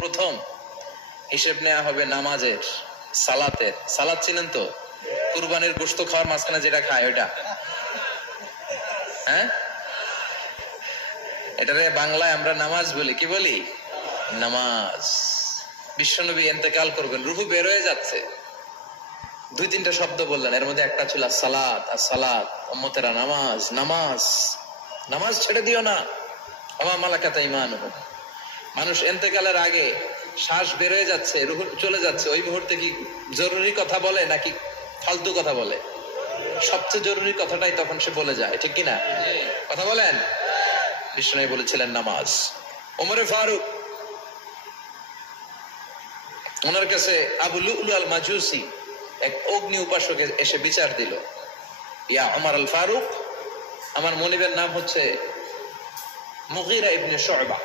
সর্বপ্রথম হিসেব নেওয়া হবে নামাজের, সালাতের। সালাত চিনেন তো? কুরবানির গোশত খাওয়ার মাঝখানে যেটা খায় ওইটা, হ্যাঁ, এটারে বাংলায় আমরা নামাজ বলি। কি বলি? নামাজ। বিশ্বনবী ইন্তেকাল করবেন, রূহ বের হয়ে যাচ্ছে, 2-3টা শব্দ বললেন, এর মধ্যে একটা ছিল সালাত। আর সালাত, উম্মতেরা নামাজ, নামাজ, নামাজ ছেড়ে দিও না। ওয়া মালাকাত আইমানুহুম। মানুষ ইন্তেকালের আগে শ্বাস বের হয়ে যাচ্ছে, রূহ চলে যাচ্ছে, ওই মুহূর্তে কি জরুরি কথা বলে নাকি ফালতু কথা বলে? সবচেয়ে জরুরি কথাটাই তখন সে বলে যায়, ঠিক কিনা? কথা বলেন। বিষ্ণু বলেছিলেন নামাজ। ওমরে ফারুক, ওনার কাছে আবু লুলু আল মাজুসি, এক অগ্নি উপাসক, এসে বিচার দিল, ইয়া ওমর আল ফারুক, আমার মনিবের নাম হচ্ছে মুগীরা ইবনে শুবা,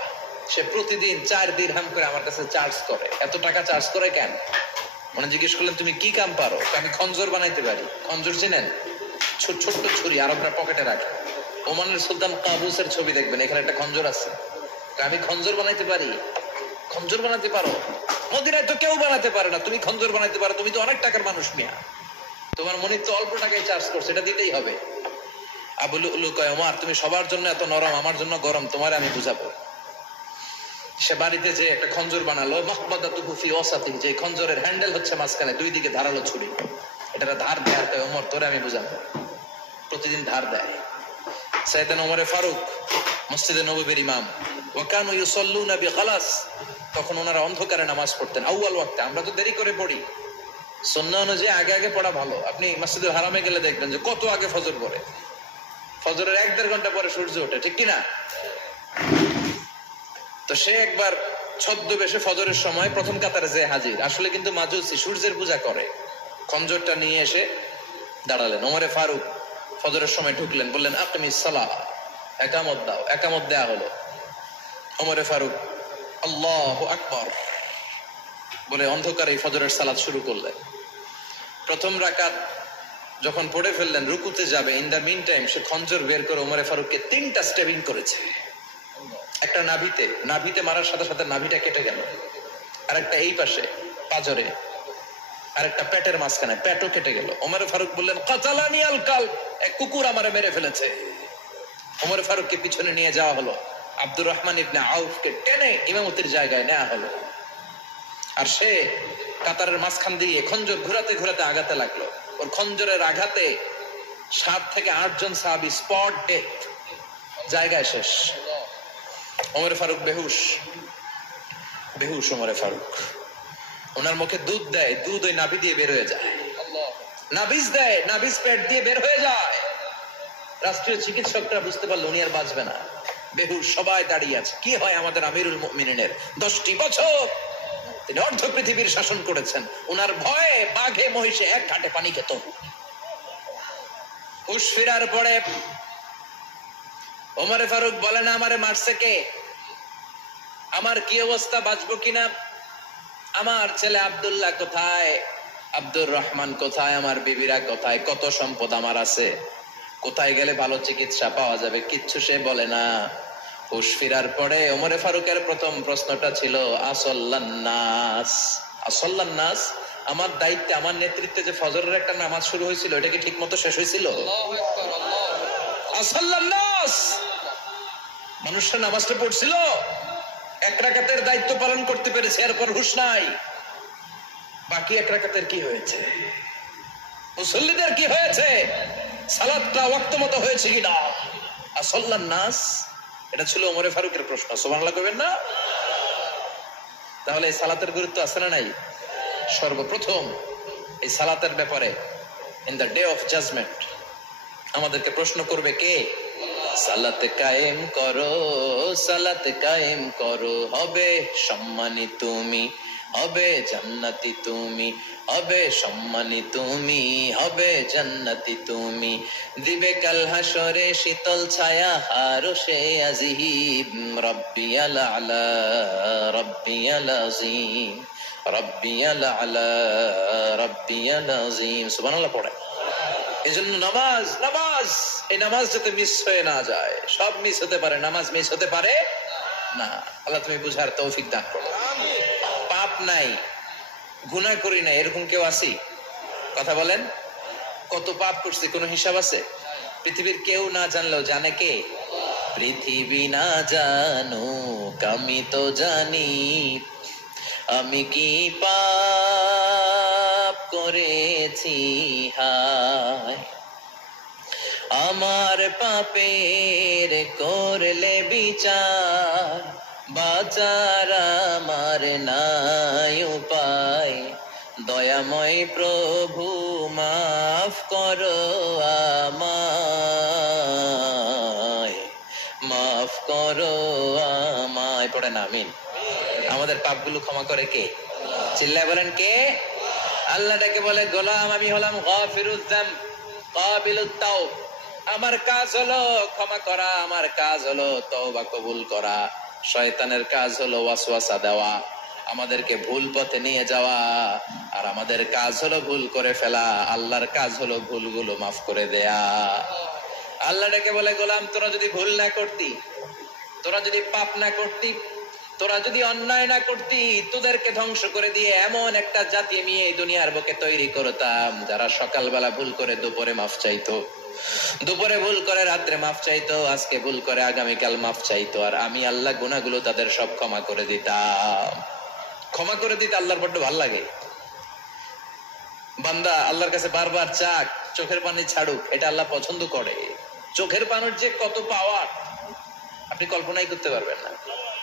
সে প্রতিদিন 4 দিরহাম করে আমার কাছে চার্জ করে। এত টাকা চার্জ করে কেন? মানে জিজ্ঞেস করলেন তুমি কি কাম পারো? আমি খঞ্জর বানাইতে পারি। খঞ্জর চিনেন? ছোট্ট ছুরি, আরবরা পকেটে রাখে। ওমানের সুলতান কাবুসের ছবি দেখবেন, এখানে একটা খঞ্জর আছে। আমি খঞ্জর বানাইতে পারি। খঞ্জর বানাতে পারো? মদিনায় তো কেউ বানাতে পারে না, তুমি খঞ্জর বানাইতে পারো? তুমি তো অনেক টাকার মানুষ মিয়া, তোমার মনিব তো অল্প টাকায় চার্জ করছে, এটা দিতেই হবে। আবু লুলু কয়, ওমর তুমি সবার জন্য এত নরম, আমার জন্য গরম, তোমার আমি বুঝাবো। সে বাড়িতে যে একটা খঞ্জর বানালো, মাহবাদাতুহু ফি ওয়াসাতি, যে খঞ্জরের হ্যান্ডেল হচ্ছে মাঝখানে, 2 দিকে ধারালো ছুরি, এটা ধার দেয়। কয়, ওমর তোরে আমি বুঝাবো। প্রতিদিন ধার দেয়। সাইয়েদনা ওমরে ফারুক মসজিদে নববীর ইমাম, ওয়া কানু ইউসাল্লুনা বিগালাস, তখন ওনারা অন্ধকারে নামাজ পড়তেন আউয়াল ওয়াক্তে। আমরা তো দেরি করে পড়ি, সুন্নাহ অনুযায়ী আগে আগে পড়া ভালো। আপনি মসজিদুল হারামে গেলে দেখবেন যে কত আগে ফজর পড়ে। ফজরের 1-1.5 ঘন্টা পরে সূর্য ওঠে, ঠিক কিনা? তো সে একবার ছদ্মবেশে ফজরের সময় প্রথম কাতারে যে হাজির, আসলে কিন্তু মাজুসি, সূর্যের পূজা করে। খঞ্জরটা নিয়ে এসে দাঁড়ালেন। ওমরে ফারুক ফজরের সময় ঢুকলেন, বললেন আকিমিস সালাহ, একামত দাও। একামত দেয়া হলো। ওমরে ফারুক আল্লাহু আকবার বলে অন্ধকারে ফজরের সালাত শুরু করলেন। প্রথম রাকাত যখন পড়ে ফেললেন, রুকুতে যাবে, ইন দা মিন টাইম সে খঞ্জর বের করে ওমরে ফারুককে 3টা স্টেবিং করেছে। একটা নাভিতে মারার সাথে সাথে নাভিটা কেটে গেল, আর একটা এই পাশে পাজরে, আর একটা পেটের মাঝখানে, পেটও কেটে গেল। ওমরে ফারুক বললেন কাতালানি আল কালব, এক কুকুর আমারে মেরে ফেলেছে। ওমরে ফারুককে পিছনে নিয়ে যাওয়া হলো। আব্দুর রহমান ইবনে আউফকে টেনে ইমামতির জায়গায় নেওয়া হলো। আর সে কাতারের মাঝখান দিয়ে খঞ্জর ঘুরাতে ঘুরাতে আগাতে লাগলো। ওর খঞ্জরের আঘাতে 7 থেকে 8 জন সাহাবী স্পট ডেথ, জায়গায় শেষ। ওমর ফারুক বেহুশ। ওমরে ফারুক, ওনার মুখে দুধ দেয়, দুধ ওই নাভি দিয়ে বের হয়ে যায়। নাভিজ দেয়, নাভিজ পেট দিয়ে বের হয়ে যায়। রাষ্ট্রীয় চিকিৎসকরা বুঝতে পারলো উনি আর বাঁচবে না, বেহুশ। সবাই দাঁড়িয়ে আছে। কি হয় আমাদের আমিরুল মুমিনিনের, 10টি বছর তিনি অর্ধ পৃথিবীর শাসন করেছেন, উনার ভয়ে বাঘে মহিষে এক ঘাটে পানি খেত। হুশ ফেরার পরে ওমরে ফারুক বলেন, আমারে মারছে কে? আমার কি অবস্থা, বাঁচবো কিনা? আমার ছেলে আব্দুল্লাহ কোথায়? আব্দুর রহমান কোথায়? আমার বিবিরা কোথায়? কত সম্পদ আমার আছে, কোথায় গেলে ভালো চিকিৎসা পাওয়া যাবে? কিচ্ছু সে বলে না। হুশ ফিরার পরে ওমরে ফারুকের প্রথম প্রশ্নটা ছিল আসল্লান্নাস, আসল্লান্নাস, আমার দায়িত্বে, আমার নেতৃত্বে যে ফজরের একটা নামাজ শুরু হয়েছিল, এটা কি ঠিক মতো শেষ হয়েছিল? আসল্লান্নাস, মানুষরা নামাজটা পড়ছিল, 1 রাকাতের দায়িত্ব পালন করতে পেরেছে, এরপর হুশ নাই। বাকি 1 রাকাতের কি হয়েছে? মুসল্লিদের কি হয়েছে? সালাতটা ওয়াক্ত মতো হয়েছে কিনা? আসল্লান্নাস, এটা ছিল ওমরে ফারুকের প্রশ্ন। সুবহানাল্লাহ কইবেন না? তাহলে এই সালাতের গুরুত্ব আছে না নাই? সর্বপ্রথম এই সালাতের ব্যাপারে in the day of judgement আমাদেরকে প্রশ্ন করবে কে? সালাত কায়েম করো, সালাত কায়েম করো, হবে সম্মানী তুমি, হবে জান্নাতি তুমি, হবে সম্মানী তুমি, হবে জান্নাতি তুমি। দিবে কাল হাসরে শীতল ছায়া আরশে আজিম, রব্বিয়াল আলা, রব্বিয়াল আযীম, রব্বিয়াল আলা, রব্বিয়াল আযীম। সুবহানাল্লাহ পড়ে। এজন্য নামাজ, নামাজ, এই নামাজ যাতে মিস হয়ে না যায়। সব মিস হতে পারে, নামাজ মিস হতে পারে না। আল্লাহ তুমি বুঝার তৌফিক দান করো। নাই, গুনাহ করি না, এরকম কেউ আছি? কথা বলেন। কত পাপ করছি কোনো হিসাব আছে? পৃথিবীর কেউ না জানলেও জানে কে? পৃথিবী না জানুক আমি তো জানি, আমি কি পাপ করেছি হায়। আমার পাপের করলে বিচার, বাঁচার আমার নাই উপায়। দয়াময় প্রভু মাফ করো আমায়, মাফ করো আমায়। পড়েন আমিন। আমাদের পাপগুলো ক্ষমা করে কে? চিল্লায় বলেন কে? আল্লাহ তাকে বলে, গোলাম আমি হলাম গাফিরুয যামব কাবিলুত তাওব। আমার কাজ হলো ক্ষমা করা, আমার কাজ হলো তওবা কবুল করা। শয়তানের কাজ হলো ওয়াসওয়াসা দেওয়া, আমাদেরকে ভুল পথে নিয়ে যাওয়া। আর আমাদের কাজ হলো ভুল করে ফেলা, আল্লাহর কাজ হলো ভুলগুলো মাফ করে দেয়া। আল্লাহ তাকে বলে, গোলাম তোরা যদি ভুল না করতি, তোরা যদি পাপ না করতি, তোরা যদি অন্যায় না করতি, তোদেরকে ধ্বংস করে দিয়ে এমন একটা জাতি আমি এই দুনিয়ার বুকে তৈরি করতাম যারা সকালবেলা ভুল করে দুপুরে মাফ চাইতো, দুপুরে ভুল করে রাত্রে মাফ চাইতো, আজকে ভুল করে আগামীকাল মাফ চাইতো। আর আমি আল্লাহ গুনাহগুলো তাদের সব ক্ষমা করে দিতাম। ক্ষমা করে দিতে আল্লাহর বড্ড ভালো লাগে। বান্দা আল্লাহর কাছে বারবার চাক, চোখের পানি ছাড়ুক, এটা আল্লাহ পছন্দ করে। চোখের পানির যে কত পাওয়ার আপনি কল্পনাই করতে পারবেন না।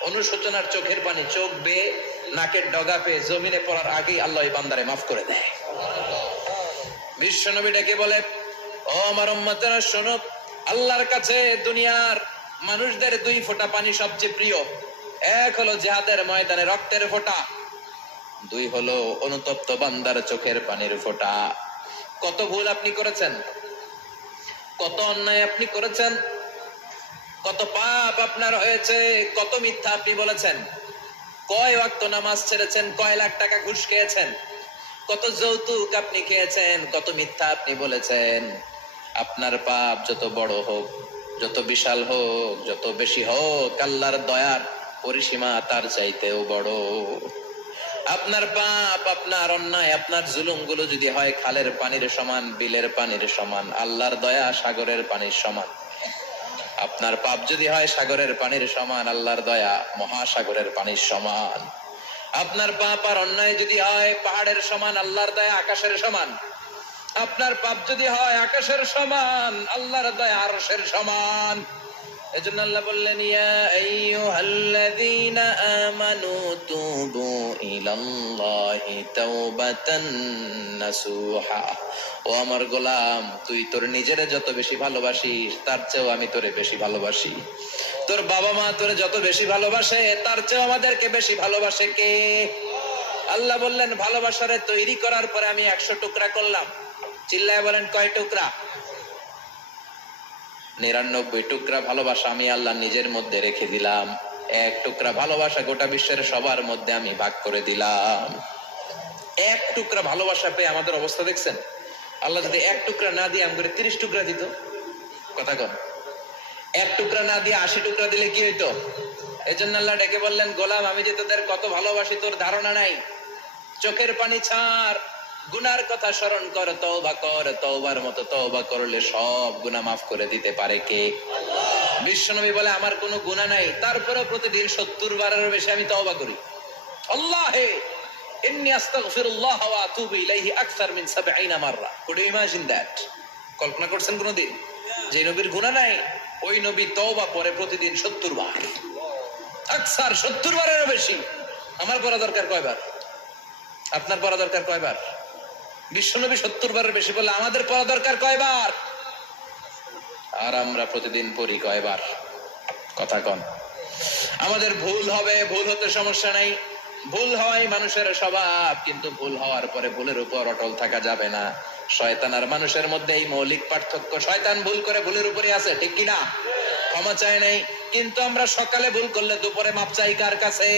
অনুশোচনার চোখের পানি চোখ বেয়ে নাকের ডগা পেয়ে জমিনে পড়ার আগেই আল্লাহ এই বান্দারে মাফ করে দেয়। বিশ্বনবী ডেকে বলে, ও আমার উম্মতেরা শোনো, আল্লাহর কাছে দুনিয়ার মানুষদের দুই ফোঁটা পানি সবচেয়ে প্রিয়। এক হলো জিহাদের ময়দানে রক্তের ফোঁটা, দুই হলো অনুতপ্ত বান্দার চোখের পানির ফোঁটা। কত ভুল আপনি করেছেন, কত অন্যায় আপনি করেছেন, কত পাপ আপনার হয়েছে, কত মিথ্যা আপনি বলেছেন, কয় ওয়াক্ত নামাজ ছেড়েছেন, কয় লাখ টাকা ঘুষ খেয়েছেন, কত যৌতুক আপনি খেয়েছেন, কত মিথ্যা আপনি বলেছেন। আপনার পাপ যত বড় হোক, যত বিশাল হোক, যত বেশি হোক, আল্লাহর দয়ার পরিসীমা তার চাইতেও বড়। আপনার পাপ, আপনার অন্যায়, আপনার জুলুমগুলো যদি হয় খালের পানির সমান, বিলের পানির সমান, আল্লাহর দয়া সাগরের পানির সমান। আপনার পাপ যদি হয় সাগরের পানির সমান, আল্লাহর দয়া মহাসাগরের পানির সমান। আপনার পাপ আর অন্যায় যদি হয় পাহাড়ের সমান, আল্লাহর দয়া আকাশের সমান। আপনার পাপ যদি হয় আকাশের সমান, আল্লাহর দয়া আরশের সমান। এজন্য আল্লাহ বললেন, ইয়া আইয়ুহাল্লাযীনা আমানু তুবু ইলাল্লাহি তাওবাতান নাসুহা। ও আমার গোলাম, তুই তোর নিজেরে যত বেশি ভালোবাসিস তার চেয়েও আমি তোরে বেশি ভালোবাসি। তোর বাবা মা তোরে যত বেশি ভালোবাসে তার চেয়েও আমাদেরকে বেশি ভালোবাসে কে? আল্লাহ বললেন, ভালোবাসারে তৈরি করার পরে আমি 100 টুকরা করলাম। চিল্লায় বলেন কয় টুকরা? 99 টুকরা ভালোবাসা আমি আল্লাহ নিজের মধ্যে রেখে দিলাম। 1 টুকরা ভালোবাসা গোটা বিশ্বের সবার মধ্যে আমি ভাগ করে দিলাম। 1 টুকরা ভালোবাসা পেয়ে আমাদের অবস্থা দেখছেন? আল্লাহ যদি 1 টুকরা না দিয়ে আমাদের 30 টুকরা দিত, কথা কন, 1 টুকরা না দিয়ে 80 টুকরা দিলে কি হইতো? এজন্য আল্লাহ ডেকে বললেন, গোলাম আমি যে তোদের কত ভালোবাসি তোর ধারণা নাই। চোখের পানি ছাড়, গুনার কথা স্মরণ কর, তওবা কর। তওবার মতো তওবা করলে সব গুনাহ মাফ করে দিতে পারে কে? বিশ্বনবী বলে, আমার কোনো গুনাহ নাই, তারপরেও প্রতিদিন 70 বারের বেশি আমি তওবা করি। আল্লাহে ইন্নী আস্তাগফিরুল্লাহ ওয়া আতুবু ইলাইহি আকসার মিন 70 মাররা। Could you imagine that? কল্পনা করছেন কোনদিন যে নবীর গুনাহ নাই, ওই নবী তওবা পড়ে প্রতিদিন 70 বার, আকসার 70 বারেরও বেশি। আমার পড়া দরকার কয়বার? আপনার পড়া দরকার কয়বার? বিশ্বনবী 70 বারের বেশি বলে আমাদের পড়া দরকার কয়বার? আর আমরা প্রতিদিন পড়ি কয়বার? কথা কন। আমাদের ভুল হবে, ভুল হতে সমস্যা নাই, ভুল হওয়াই মানুষের স্বভাব, কিন্তু ভুল হওয়ার পরে ভুলের উপর অটল থাকা যাবে না। শয়তান আর মানুষের মধ্যে এই মৌলিক পার্থক্য। শয়তান ভুল করে ভুলের উপরে আছে, ঠিক কিনা? ক্ষমা চায় নাই, কিন্তু আমরা সকালে ভুল করলে দুপুরে মাপ চাই কার কাছে?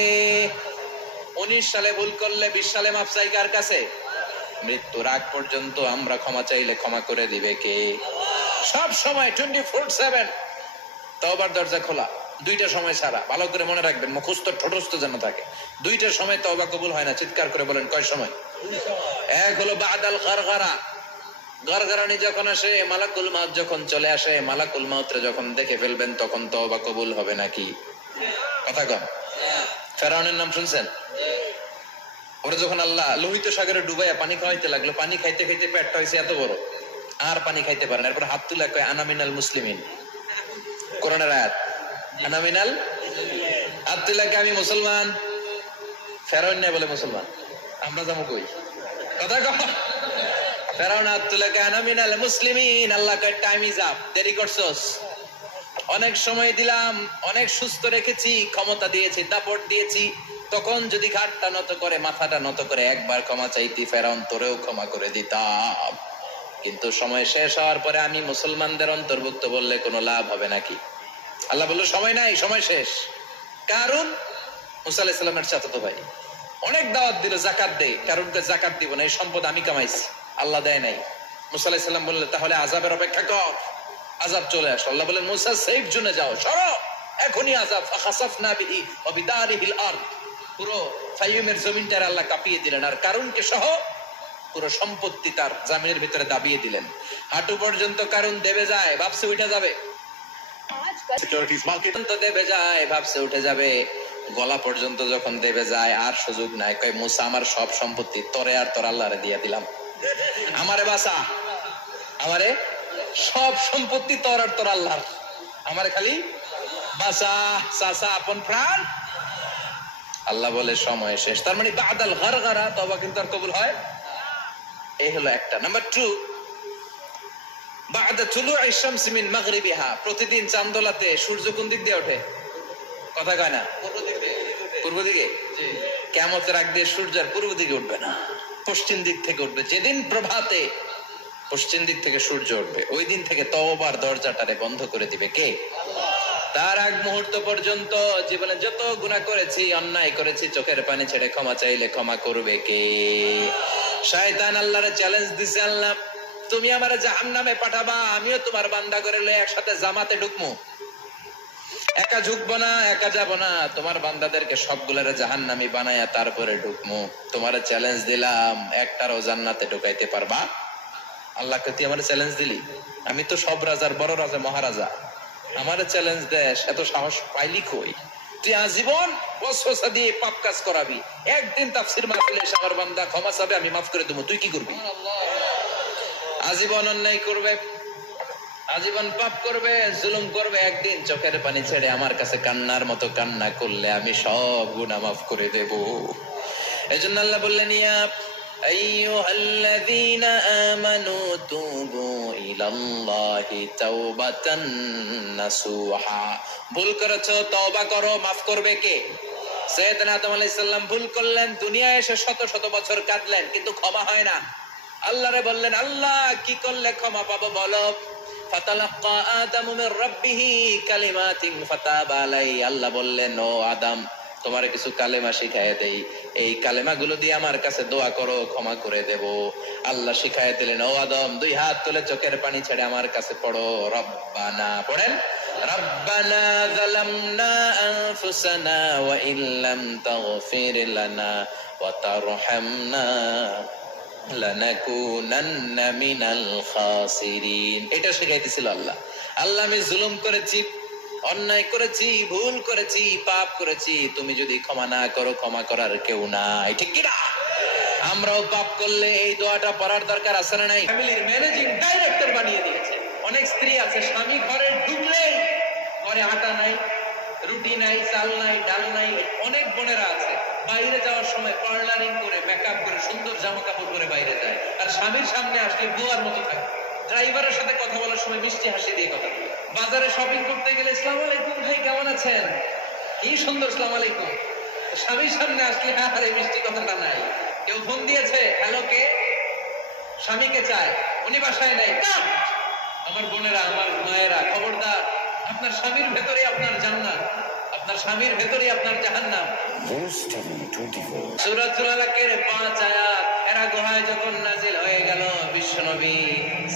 19 সালে ভুল করলে 20 সালে মাপ চাই কার কাছে? মৃত্যুর আগ পর্যন্ত আমরা ক্ষমা চাইলে ক্ষমা করে দিবে কে? সব সময় 24/7 তওবার দরজা খোলা। দুইটা সময় ছাড়া, ভালো করে মনে রাখবেন, মুখস্থ ঠোঁটস্থ যেন থাকে। দুইটা সময় তওবা কবুল হয় না, চিৎকার করে বলেন কয় সময়? এক হলো বাদাল গারগারা, গারগারানি যখন আসে, মালাকুল মাউত যখন চলে আসে, মালাকুল মাউতরে যখন দেখে ফেলবেন তখন তওবা কবুল হবে নাকি? কথা কন। ফেরাউনের নাম শুনছেন? ওরা যখন আল্লাহ লোহিত সাগরে ডুবাইয়া পানি খাওয়াইতে লাগলো, পানি খাইতে খাইতে পেটটা হয়েছে এত বড়, আর পানি খাইতে পারেন। এরপর হাত তুলে কয় আনা মিনাল মুসলিমিন, কোরআনের আয়াত, আনা মিনাল, হাত তুলে কয় আমি মুসলমান। ফেরাউন নাই বলে মুসলমান, আমরা যাবো কই? কথা কহ। ফেরাউন হাত তুলে কয় আনা মিনাল মুসলিমিন, আল্লাহ কয় টাইম ইজ আপ, দেরি করছস, অনেক সময় দিলাম, অনেক সুস্থ রেখেছি, ক্ষমতা দিয়েছি, দাপট দিয়েছি, তখন যদি ঘাটটা নত করে, মাথাটা নত করে একবার ক্ষমা চাইতি, ফেরাউন তোরেও ক্ষমা করে দিতাম। কিন্তু সময় শেষ হওয়ার পরে আমি মুসলমানদের অন্তর্ভুক্ত বললে কোনো লাভ হবে নাকি? আল্লাহ বললো সময় নাই, সময় শেষ। কারণ মুসা আলাইহিস সালামের চাচাতো ভাই অনেক দাওয়াত দিল, জাকাত দে, কারণকে জাকাত দিব না, এই সম্পদ আমি কামাইছি, আল্লাহ দেয় নাই। মুসা আলাইহিস সালাম বললেন তাহলে আযাবের অপেক্ষা কর, আযাব চলে আসে। আল্লাহ বলেন মুসা সেফ জোনে যাও, সরো, এখনই আযাব। ফাখাসাফনা বিহি ওয়া বিদারিহিল আরদ, পুরো ফাইয়ুমের জমিনটার আল্লাহ কাঁপিয়ে দিলেন, আর কারুনকে সহ পুরো সম্পত্তি তার জামিনের ভিতরে দাবিয়ে দিলেন। হাঁটু পর্যন্ত কারণ দেবে যায়, ভাবছে উঠে যাবে, দেবে যায় ভাবছে উঠে যাবে, গলা পর্যন্ত যখন দেবে যায় আর সুযোগ নাই। কয় মুসা আমার সব সম্পত্তি তোরে আর তোর আল্লাহরে দিয়ে দিলাম, আমারে বাঁচা, আমারে সব সম্পত্তি তোর আর তোর আল্লাহর, আমারে খালি বাঁচা, চাচা আপন প্রাণ। আল্লাহ বলে সময় শেষ। তার মানে বাদাল গারগারা তওবা কিন্তু আর কবুল হয়। এই হলো একটা। নাম্বার 2, বাদা তুলুই শামস মিন মাগরিবিহা, প্রতিদিন চাঁদোলাতে সূর্য কোন দিক দিয়ে ওঠে? কথা কয় না? পূর্ব দিকে। কিয়ামতের আগ দিয়ে সূর্য আর পূর্ব দিকে উঠবে না, পশ্চিম দিক থেকে উঠবে। যেদিন প্রভাতে পশ্চিম দিক থেকে সূর্য উঠবে, ওই দিন থেকে তওবার দরজাটারে বন্ধ করে দিবে কে? তার আগ মুহূর্ত পর্যন্ত জীবনে যত গুনাহ করেছি, অন্যায় করেছি, চোখের পানি ছেড়ে ক্ষমা চাইলে ক্ষমা করবে কে? শয়তান আল্লাহরে চ্যালেঞ্জ দিছে, আল্লাহ তুমি আমারে জাহান্নামে পাঠাবা, আমিও তোমার বান্দা করে লয়ে একসাথে জামাতে ঢুকমু, একা ঢুকবো না, একা যাবো না, তোমার বান্দাদেরকে সবগুলারে জাহান্নামী বানায়া তারপরে ঢুকমু। তোমারে চ্যালেঞ্জ দিলাম, একটারও জান্নাতে ঢুকাইতে পারবা? আল্লাহকে তুই আমার চ্যালেঞ্জ দিলি? আমি তো সব রাজার বড় রাজা, মহারাজা, আমার চ্যালেঞ্জ দেশ, এত সাহস পাইলি কই? তুই আজীবন ওয়াসওয়াসা দিয়ে পাপ কাজ করাবি, একদিন তাফসীর মাহফিলে এসে আমার বান্দা ক্ষমা চাবে, আমি মাফ করে দেবো, তুই কি করবি? আজীবন অন্যায় করবে, আজীবন পাপ করবে, জুলুম করবে, একদিন চোখের পানি ছেড়ে আমার কাছে কান্নার মতো কান্না করলে আমি সব গুনাহ মাফ করে দেব। এজন্য আল্লাহ বললেন ইয়া আইয়ুহাল্লাযীনা আমানু তুবু ইলাল্লাহি তাওবাতান নাসুহা, ভুল করেছো তওবা করো, মাফ করবে কে? সাইয়েদনা আদম আলাইহিস সালাম ভুল করলেন, দুনিয়ায় এসে শত শত বছর কাঁদলেন, কিন্তু ক্ষমা হয় না। আল্লাহরে বললেন আল্লাহ কি করলে ক্ষমা পাবো বলো? ফাতালাক্কা আদামু মির রাব্বিহি কালিমাতিন ফাতাবা আলাইহি, আল্লাহ বললেন ও আদম তোমারে কিছু কালেমা শিখায় দেই, এই কালেমাগুলো দিয়ে আমার কাছে দোয়া করো, ক্ষমা করে দেব। আল্লাহ শিখায় দিলেন, ও আদম দুই হাত তুলে চোখের পানি ছেড়ে আমার কাছে পড়ো, রব্বানা, পড়েন, রব্বানা যালামনা আনফুসানা ওয়া ইল্লাম তাগফির লানা ওয়া তারহামনা লানাকুনান্না মিনাল খাসিরিন। এটা শিখাইতেছিল আল্লাহ। আল্লাহ আমি জুলুম করেছি, অন্যায় করেছি, ভুল করেছি, পাপ করেছি, তুমি যদি ক্ষমা না করো ক্ষমা করার কেউ নাই, ঠিক কি না? আমরাও পাপ করলে এই দোয়াটা পড়ার দরকার আছে না নাই? ফ্যামিলির ম্যানেজিং ডাইরেক্টর বানিয়ে দিয়েছে। অনেক স্ত্রী আছে স্বামী ঘরে ঢুকলে ঘরে আটা নাই, রুটি নাই, চাল নাই, ডাল নাই। অনেক বোনেরা আছে বাইরে যাওয়ার সময় পার্লারিং করে, মেকআপ করে, সুন্দর জামা কাপড় পরে বাইরে যায়, আর স্বামীর সামনে আসলে বুয়ার মতো থাকে। ড্রাইভারের সাথে কথা বলার সময় মিষ্টি হাসি দিয়ে কথা বলে। বাজারে শপিং করতে গেলে আসসালামু আলাইকুম ভাই কেমন আছেন, কি সুন্দর আসসালামু আলাইকুম। স্বামীর সামনে আসলে আর এই মিষ্টি কথাটা নাই। কেউ ফোন দিয়েছে, হ্যালো কে? স্বামীকে চায়, উনি বাসায় নাই। আমার বোনেরা, আমার মায়েরা, খবরদার, আপনার স্বামীর ভেতরে আপনার জান্নাত, আপনার স্বামীর ভেতরে আপনার জাহান্নাম। সূরাতুল আলাকের 5 আয়াত এরা গুহায় যখন নাজিল হয়ে গেল, বিশ্বনবী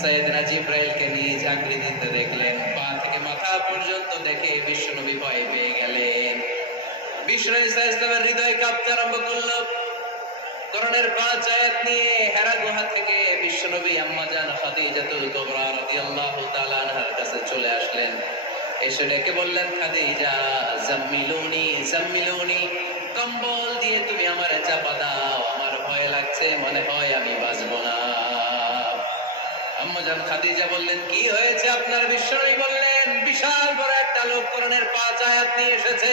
সাইয়েদনা জিবরাইলকে নিয়ে আকৃতিতে দেখলেন, পা থেকে মাথা পর্যন্ত দেখে বিশ্বনবী ভয় পেয়ে বিষ্ণু ঈসা ইসলামের হৃদয় কাঁপতে আরম্ভ করলো। কোরআনের 5 আয়াত নিয়ে হেরা গুহা থেকে বিশ্বনবী আম্মা জান খাদিজাতুল কুবরা রাদিয়াল্লাহু তাআলা আনহার কাছে চলে আসলেন। এসে ডেকে বললেন, খাদিজা জাম্মিলুনি জাম্মিলুনি, কম্বল দিয়ে তুমি আমারে চাপা দাও, আমার ভয় লাগছে, মনে হয় আমি বাঁচবো না। আম্মা জান খাদিজা বললেন, কি হয়েছে আপনার? বিশ্বনবী বললেন, বিশাল বড় একটা লোক কোরআনের 5 আয়াত নিয়ে এসেছে।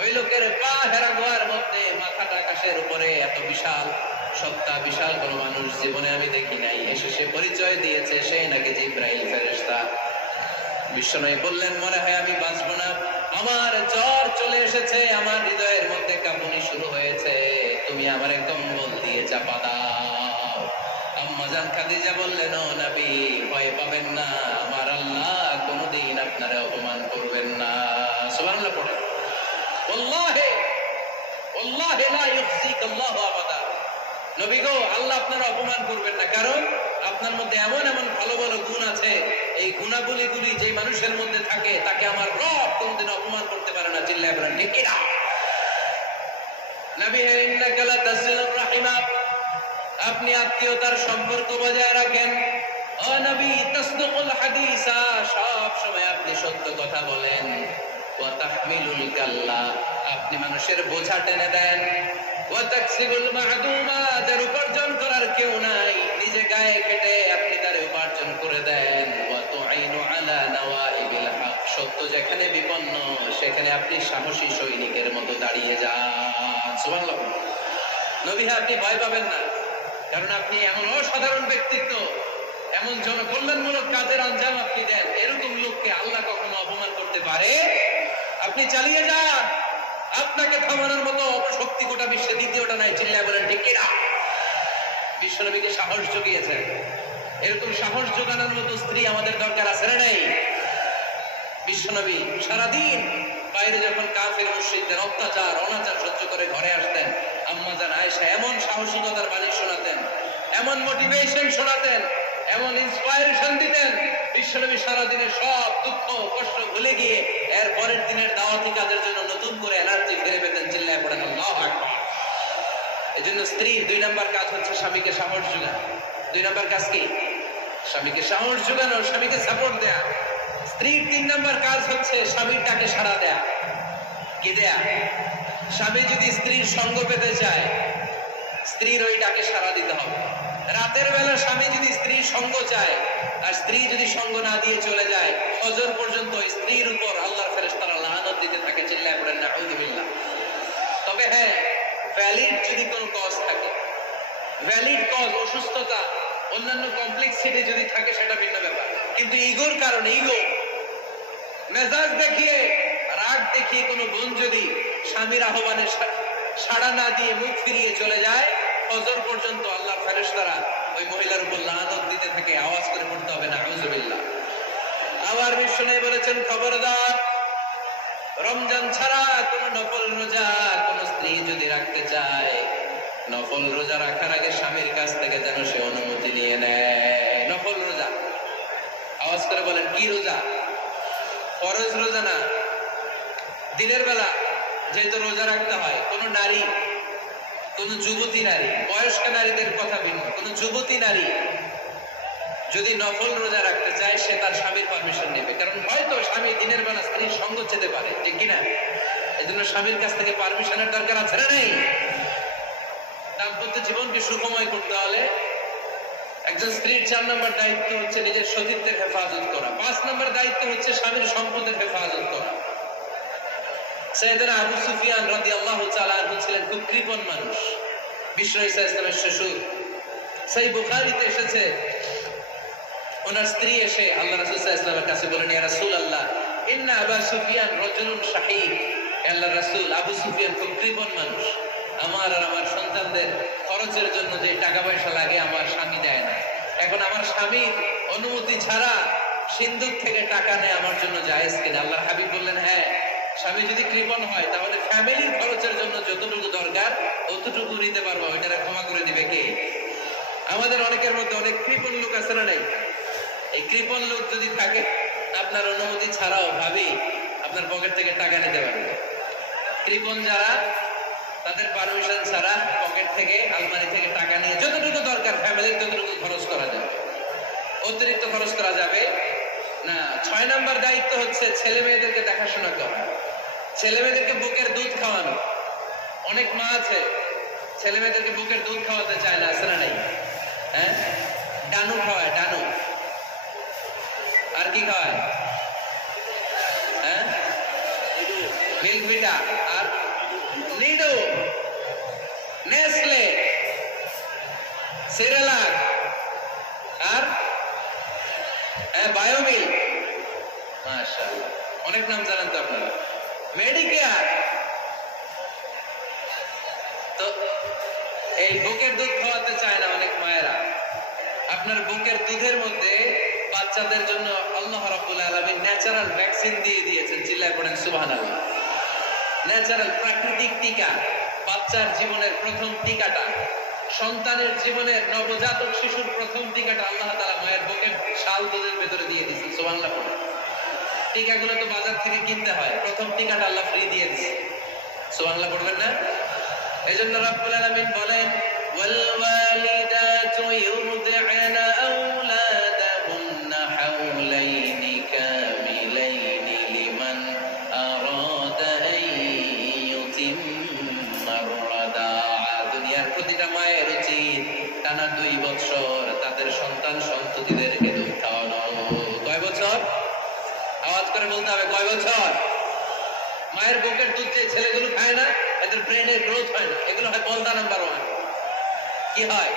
ওই লোকের পা হেরা গুহার মধ্যে, মাথাটা আকাশের উপরে, এত বিশাল সত্তা, বিশাল কোন মানুষ জীবনে আমি দেখি নাই। এসে সে পরিচয় দিয়েছে সে নাকি জিবরাইল ফেরেশতা। বিশ্বনবী বললেন, মনে হয় আমি বাঁচবো না, আমার জ্বর চলে এসেছে, আমার হৃদয়ের মধ্যে কাঁপুনি শুরু হয়েছে, তুমি আমারে কম্বল দিয়ে চাপা দাও। আম্মা জান খাদিজা বললেন, ও নবী, ভয় পাবেন না, আমার আল্লাহ কোনদিন আপনারে অপমান করবেন না। সুবহানাল্লাহ পড়ে। ওয়াল্লাহি ওয়াল্লাহি লা ইউখজিকা আল্লাহু আবাদা। নবী গো, আল্লাহ আপনারা অপমান করবেন না, কারণ আপনার মধ্যে এমন এমন ভালো ভালো গুণ আছে, এই গুণাবলীগুলি যে মানুষের মধ্যে থাকে তাকে আমার রব কোনদিন অপমান করতে পারে না। চিল্লায় বলেন ঠিক কিনা? নবী হে, ইন্নাকা লা তাসিলুর রাহিমা, আপনি আত্মীয়তার সম্পর্ক বজায় রাখেন। ও নবী, তাসদুকুল হাদিসা, সব সময় আপনি সত্য কথা বলেন। ওয়া তাহমিলুল কাল্লা, আপনি মানুষের বোঝা টেনে দেন। ওয়া তাকসিবুল মা'দুমা, যার উপার্জন করার কেউ নাই, নিজে গায়ে কেটে আপনি তার উপার্জন করে দেন। ওয়া তুঈনু আলা নাওয়াইবিল হক, সত্য যেখানে বিপন্ন সেখানে আপনি সাহসী সৈনিকের মতো দাঁড়িয়ে যান। সুবহানাল্লাহ। নবী, আপনি ভয় পাবেন না, কারণ আপনি এমন অসাধারণ ব্যক্তিত্ব, এমন জনকল্যাণমূলক কাজের আঞ্জাম আপনি দেন, এরকম লোককে আল্লাহ কখনো অপমান করতে পারে? আপনি চালিয়ে যান, আপনাকে থামানোর মতো অপশক্তি গোটা বিশ্বে দ্বিতীয়টা নাই। চিল্লায় বলেন ঠিক কিনা? বিশ্বনবীকে সাহস জুগিয়েছেন, এরকম সাহস জোগানোর মতো স্ত্রী আমাদের দরকার আছে না নেই? বিশ্বনবী সারাদিন বাইরে যখন কাফের মুশরিকদের অত্যাচার অনাচার সহ্য করে ঘরে আসতেন, আম্মা জান আয়েশা এমন সাহসিকতার বাণী শোনাতেন, এমন মোটিভেশন শোনাতেন, এমন ইন্সপায়ারেশন দিতেন, বিশ্বনবী সারাদিনের সব দুঃখ কষ্ট ভুলে গিয়ে এর পরের দিনের দাওয়াতি কাজের জন্য নতুন করে এনার্জি ফিরে পেতেন। চিল্লায় পড়েন আল্লাহু আকবার। এজন্য স্ত্রীর 2 নম্বর কাজ হচ্ছে স্বামীকে সাহস যোগানো। 2 নম্বর কাজ কি? স্বামীকে সাহস যোগানো, স্বামীকে সাপোর্ট দেয়া। স্ত্রীর 3 নম্বর কাজ হচ্ছে স্বামীর ডাকে সাড়া দেয়া। কি দেয়া? স্বামী যদি স্ত্রীর সঙ্গ পেতে চায়, স্ত্রীর ওই ডাকে সাড়া দিতে হবে। রাতের বেলা স্বামী যদি স্ত্রীর সঙ্গ চায়, আর স্ত্রী যদি সঙ্গ না দিয়ে চলে যায়, ফজর পর্যন্ত স্ত্রীর উপর আল্লাহর ফেরেশতারা লানত দিতে থাকে। চিল্লায় পড়েন নাউযুবিল্লাহ। তবে হ্যাঁ, ভ্যালিড যদি কোনো কজ থাকে, ভ্যালিড কজ, অসুস্থতা, অন্যান্য কমপ্লেক্সিটি যদি থাকে, সেটা ভিন্ন ব্যাপার। কিন্তু ইগোর কারণে, ইগো, মেজাজ দেখিয়ে, রাগ দেখিয়ে কোনো বোন যদি স্বামীর আহ্বানে সাড়া না দিয়ে মুখ ফিরিয়ে চলে যায়, ফজর পর্যন্ত আল্লাহর ফেরেশতারা ওই মহিলার উপর লানত দিতে থাকে। আওয়াজ করে পড়তে হবে নাউযুবিল্লাহ। আবার বিশ্বনবী বলেছেন, খবরদার, রমজান ছাড়া কোন নফল রোজা কোন স্ত্রী যদি রাখতে চায়, নফল রোজা রাখার আগে স্বামীর কাছ থেকে যেন সে অনুমতি নিয়ে নেয়। নফল রোজা, আওয়াজ করে বলেন কি রোজা? ফরজ রোজা না। দিনের বেলা যেহেতু রোজা রাখতে হয়, কোন নারী, কোন যুবতী নারী, বয়স্ক নারীদের কথা ভিন্ন, কোন যুবতী নারী যদি নফল রোজা রাখতে চায়, সে তার স্বামীর পারমিশন নেবে। কারণ হয়তো স্বামী দিনের বেলা স্ত্রীর সঙ্গ চেতে পারে, ঠিক কিনা? এই জন্য স্বামীর কাছ থেকে পারমিশনের দরকার আছে না নেই? দাম্পত্য জীবনকে সুখময় করতে হলে একজন স্ত্রীর 4 নম্বর দায়িত্ব হচ্ছে নিজের সতীত্বের হেফাজত করা। 5 নম্বর দায়িত্ব হচ্ছে স্বামীর সম্পদের হেফাজত করা। সাইয়েদনা আবু সুফিয়ান রাদিয়াল্লাহু তাআলা আনহু ছিলেন খুব কৃপণ মানুষ, বিষ্ণু ঈসা ইসলামের শ্বশুর। সহিহ বুখারীতে এসেছে, ওনার স্ত্রী এসে আল্লাহ রাসূল সাল্লাল্লাহু আলাইহি ওয়াসাল্লামের কাছে বলেন, ইয়া রাসূলুল্লাহ, ইন্না আবু সুফিয়ান রাজুলুন শাহীদ। আল্লাহ রাসূল, আবু সুফিয়ান খুব কৃপণ মানুষ, আমার আর আমার সন্তানদের খরচের জন্য যে টাকা পয়সা লাগে আমার স্বামী দেয় না। এখন আমার স্বামী অনুমতি ছাড়া সিন্ধুক থেকে টাকা নেয় আমার জন্য জায়েজ কিনা? আল্লাহর হাবিব বললেন, হ্যাঁ, স্বামী যদি কৃপণ হয় তাহলে ফ্যামিলির খরচের জন্য যতটুকু দরকার ততটুকু নিতে পারবো, ওইটারে ক্ষমা করে দিবে কে? আমাদের অনেকের মধ্যে অনেক কৃপণ লোক আছে না নাই? এই কৃপণ লোক যদি থাকে, আপনার অনুমতি ছাড়াও ভাবি আপনার পকেট থেকে টাকা নিতে পারবে। কৃপণ যারা, তাদের পারমিশন ছাড়া পকেট থেকে, আলমারি থেকে টাকা নিয়ে যতটুকু দরকার ফ্যামিলির ততটুকু খরচ করা যাবে, অতিরিক্ত খরচ করা যাবে না। 6 নাম্বার দায়িত্ব হচ্ছে ছেলে মেয়েদেরকে দেখাশোনা করা, ছেলে মেয়েদেরকে বুকের দুধ খাওয়ানো। অনেক মা আছে ছেলে মেয়েদেরকে বুকের দুধ খাওয়াতে চায় না, আছে না নাই? হ্যাঁ, ডানু খাওয়ায়, ডানু। আর কি খাওয়ায়? হ্যাঁ, মিল্ক ভিটা, আর নিডো, নেসলে, সিরিয়ালাক, আর বায়োমিল। মাশাআল্লাহ, অনেক নাম জানেন তো আপনারা। মেডিকেয়ার। তো এই বুকের দুধ খাওয়াতে চায় না অনেক মায়েরা। আপনার বুকের দুধের মধ্যে বাচ্চাদের জন্য আল্লাহ রাব্বুল আলামিন ন্যাচারাল ভ্যাকসিন দিয়ে দিয়েছেন। চিল্লায় পড়েন সুবহানাল্লাহ। ন্যাচারাল, প্রাকৃতিক টিকা, বাচ্চার জীবনের প্রথম টিকাটা, সন্তানের জীবনের নবজাতক শিশুর প্রথম টিকাটা আল্লাহ তাআলা মায়ের বুকের শাল দুধের ভেতরে দিয়ে দিয়েছেন। সুবহানাল্লাহ। টিকাগুলো তো বাজার থেকে কিনতে হয়, প্রথম টিকাটা আল্লাহ ফ্রি দিয়ে দিয়েছে। সুবহানাল্লাহ পড়বেন না? এজন্য রাব্বুল আলামিন বলেন, ওয়াল ওয়ালিদাতু ইউরদি'না আওলাদাহুন্না হাওলাইনি কামিলাইনি লিমান আরাদা আন ইউতিম্মা আর-রাদা'a। দুনিয়ার প্রতিটা মায়ের উচিত টানা 2 বছর তাদের সন্তান সন্ততিদেরকে দুধ খাওয়ানো। কয় বছর? আওয়াজ করে বলতে হবে, কয় বছর? মায়ের বুকের দুধ যে ছেলেগুলো খায় না, এদের ব্রেনের গ্রোথ হয় না। এগুলো হয় বলদা নাম্বার 1। কি হয়?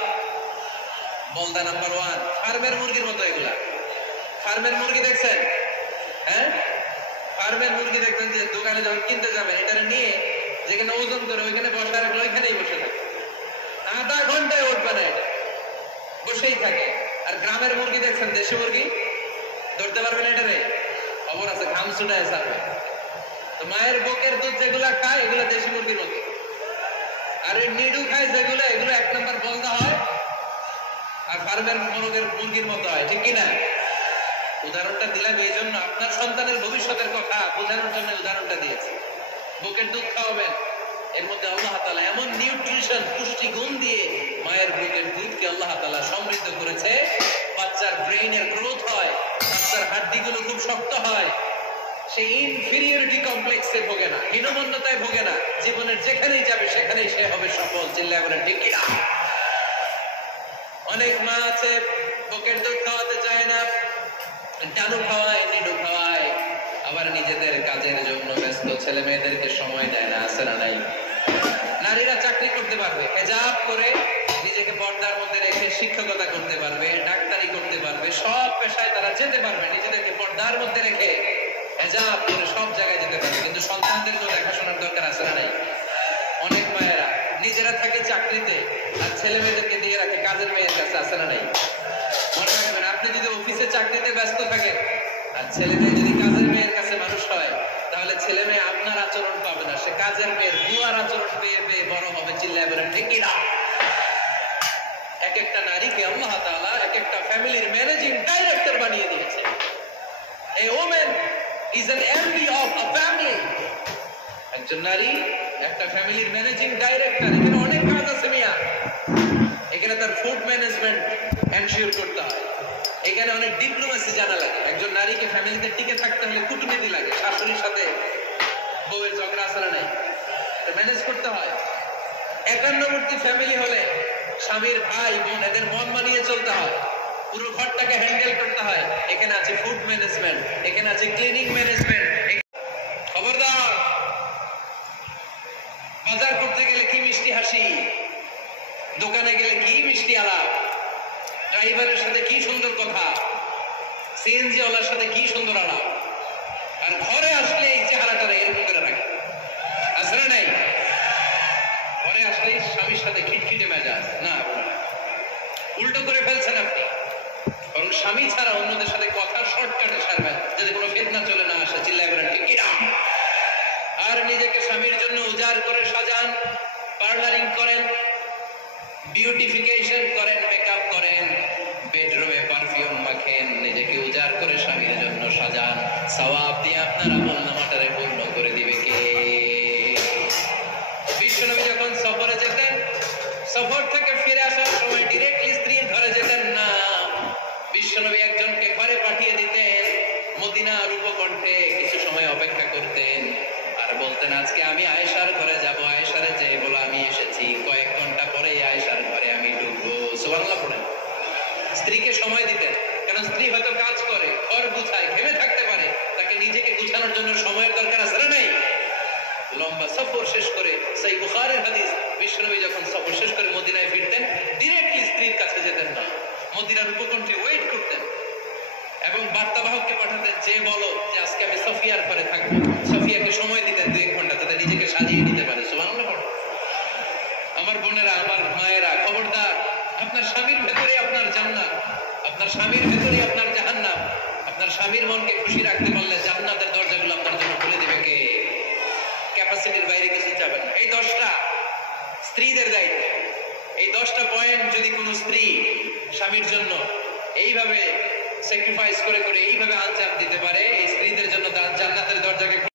বলদা নাম্বার 1। ফার্মের মুরগির মতো এগুলা। ফার্মের মুরগি দেখছেন? হ্যাঁ, ফার্মের মুরগি দেখবেন যে দোকানে যখন কিনতে যাবেন, এটা নিয়ে যেখানে ওজন করে ওইখানে বসা রাখলে ওইখানেই বসে থাকে, আধা ঘন্টায় উঠবে না, এটা বসেই থাকে। আর গ্রামের মুরগি দেখছেন, দেশি মুরগি, ধরতে পারবেন এটারে, খবর আছে, ঘাম ছুটায় ছাড়বে। তো মায়ের বুকের দুধ যেগুলা খায় এগুলো দেশি মুরগির মতো, আর ওই নিডু খায় যেগুলো, এগুলো 1 নাম্বার বলদা হয়, আর ফার্মের মুরগির মতো হয়। ঠিক কিনা? উদাহরণটা দিলাম এই জন্য, আপনার সন্তানের ভবিষ্যতের কথা বোঝানোর জন্য উদাহরণটা দিয়েছি। বুকের দুধ খাওয়াবেন, এর মধ্যে আল্লাহ তাআলা এমন নিউট্রিশন, পুষ্টি গুণ দিয়ে মায়ের বুকের দুধকে আল্লাহ তাআলা সমৃদ্ধ করেছে। বাচ্চার ব্রেইনের গ্রোথ হয়, বাচ্চার হাড্ডিগুলো খুব শক্ত হয়, সে ইনফেরিয়রিটি কমপ্লেক্সে ভোগে না, হীনমন্যতায় ভোগে না। জীবনের যেখানেই যাবে সেখানেই সে হবে সফল। চিল্লায় বলেন ঠিক কিনা? অনেক মা আছে বুকের দুধ খাওয়াতে চায় না, ডানু খাওয়ায়, নিডু খাওয়ায়, আবার নিজেদের কাজের জন্য ব্যস্ত, ছেলে মেয়েদেরকে সময় দেয় না। আছে না নাই? নারীরা চাকরি করতে পারবে, হিজাব করে নিজেকে পর্দার মধ্যে রেখে শিক্ষকতা করতে পারবে, ডাক্তারি করতে পারবে, সব পেশায় তারা যেতে পারবে, নিজেদেরকে পর্দার মধ্যে রেখে হিজাব করে সব জায়গায় যেতে পারবে। কিন্তু সন্তানদেরকেও দেখাশোনার দরকার। আছে না নাই? অনেক মায়েরা নিজেরা থাকে চাকরিতে আর ছেলে মেয়েদেরকে দিয়ে রাখে কাজের মেয়ের কাছে। আছে না নাই? মনে রাখবেন, আপনি যদি অফিসে চাকরিতে ব্যস্ত থাকেন আর ছেলে মেয়ে যদি কাজের মেয়ের কাছে মানুষ হয়, তাহলে ছেলে মেয়ে আপনার আচরণ পাবে না, সে কাজের মেয়ের বুয়ার আচরণ পেয়ে পেয়ে বড় হবে। চিল্লায় বলেন ঠিক কিনা? এক একটা নারীকে আল্লাহ তাআলা এক একটা ফ্যামিলির ম্যানেজিং ডাইরেক্টর বানিয়ে দিয়েছে। A woman is an MD of a family. একজন নারী একটা ফ্যামিলির ম্যানেজিং ডাইরেক্টর। এখানে অনেক কাজ আছে মিয়া। এখানে তার ফুড ম্যানেজমেন্ট এনশিওর করতে হয়, এখানে অনেক ডিপ্লোমেসি জানা লাগে। একজন নারীকে ফ্যামিলিতে টিকে থাকতে হলে কূটনীতি লাগে, শাশুড়ির সাথে বউয়ের ঝগড়া আসলে নাই, ম্যানেজ করতে হয়। একান্নবর্তী ফ্যামিলি হলে স্বামীর ভাই বোন এদের মন মানিয়ে চলতে হয়, পুরো ঘরটাকে হ্যান্ডেল করতে হয়। এখানে আছে ফুড ম্যানেজমেন্ট, এখানে আছে ক্লিনিং ম্যানেজমেন্ট। খবরদার, বাজার করতে গেলে কি মিষ্টি হাসি, দোকানে গেলে কি মিষ্টি আলাপ, ড্রাইভারের সাথে কি সুন্দর কথা, সিএনজি ওয়ালার সাথে কি সুন্দর আলাপ, আর ঘরে আসলে এই চেহারাটা এরকম করে রাখে। আছে না নাই? ঘরে আসলে স্বামীর সাথে খিটখিটে মেজাজ না, উল্টো করে ফেলছেন আপনি। কারণ স্বামী ছাড়া অন্যদের সাথে কথা শর্টকাটে সারবেন, যাতে কোনো ফিতনা চলে না আসে। চিল্লায় বলেন ঠিক কিনা? আর নিজেকে স্বামীর জন্য উজাড় করে সাজান, পার্লারিং করেন, বিউটিফিকেশন করেন, মেকআপ করেন, বেডরুমে পারফিউম মাখেন, নিজেকে উজাড় করে স্বামীর জন্য সাজান। সওয়াব দিয়ে আপনার আমল নামাটারে পূর্ণ করে দিবে কে? সফর থেকে ফিরে আসার সময় ডিরেক্টলি স্ত্রীর ঘরে যেতেন না, বিশ্বনবী একজনকে ঘরে পাঠিয়ে দিতেন, মদিনার উপকণ্ঠে কিছু সময় অপেক্ষা করতেন আর বলতেন আজকে আমি আয়েশার ঘরে যাব, আয়েশারে যে বলে আমি এসেছি, কয়েক ঘন্টা পরে আয়েশার ঘরে আমি ঢুকবো। সুবহানাল্লাহ পড়েন। স্ত্রীকে সময় দিতেন, কারণ স্ত্রী হয়তো কাজ করে, ঘর গুছায়, ঘেমে থাকতে পারে, তাকে নিজেকে গুছানোর জন্য সময়ের দরকার আছে না নেই? লম্বা সফর শেষ করে, সেই বুখারীর হাদিস, বিশ্বনবী যখন সফর শেষ করে মদিনায় ফিরতেন ডিরেক্টলি স্ত্রীর কাছে যেতেন না, মদিনার উপকণ্ঠে ওয়েট করতেন এবং বার্তাবাহককে পাঠাতেন যে বলো যে আজকে আমি সফিয়ার ঘরে থাকবো। সফিয়াকে সময় দিতেন 2-1 ঘন্টা, যাতে নিজেকে সাজিয়ে নিতে পারে। সুবহানাল্লাহ। আমার বোনেরা, আমার মায়েরা, খবরদার, আপনার স্বামীর ভেতরে আপনার জান্নাত, আপনার স্বামীর ভেতরে আপনার জাহান্নাম। আপনার স্বামীর মনকে খুশি রাখতে পারলে জান্নাতের দরজাগুলো আপনার জন্য খুলে দেবে কে? ক্যাপাসিটির বাইরে কিছু যাবেন না। এই 10টা স্ত্রীদের দায়িত্ব, এই 10টা পয়েন্ট যদি কোনো স্ত্রী স্বামীর জন্য এইভাবে স্যাক্রিফাইস করে করে এইভাবে আনতে